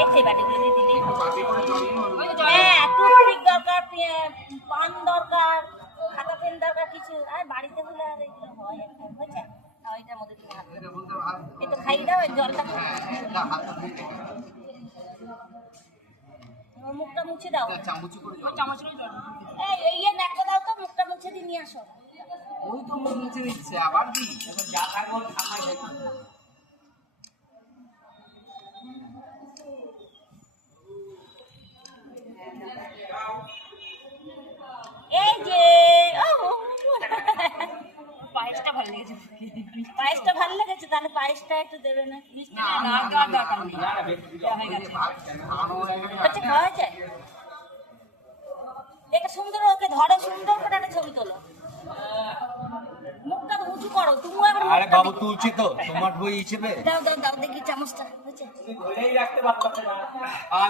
এই সেই বাটিগুলো দিয়ে দিলেই হ্যাঁ, টুথপিক দরকার, পান দরকার, খাতা পেন দরকার কিছু। আর বাড়িতে হলে আর এগুলো হয় একটা, হয়েছে? ওইটার মধ্যে তুমি হাত দেবে। একটু খাইয়ে দাও, ওই জলটা ওর মুখটা মুছে দাও। এই ন্যাকটা দাও তো, মুখটা মুছে দিয়ে নিয়ে আসো। ওই তো মুখ মুছে দিচ্ছে আবার কি যা থাকবো ঠান্ডায় দেখো। এই যে পায়েসটা ভালো লেগেছে, পায়েসটা ভালো লেগেছে, তাহলে পায়েসটা একটু দেবে না? হচ্ছে খাওয়া হয়েছে? দেখে সুন্দর, ওকে ধরো, সুন্দর করে একটা ছবি তোলো, মুখটা উঁচু করো তুমি। আরে বাবু তুলছি তো তোমার বই হিসেবে। দাও দাও দাও দেখি চামচটা, হয়েছে? আমি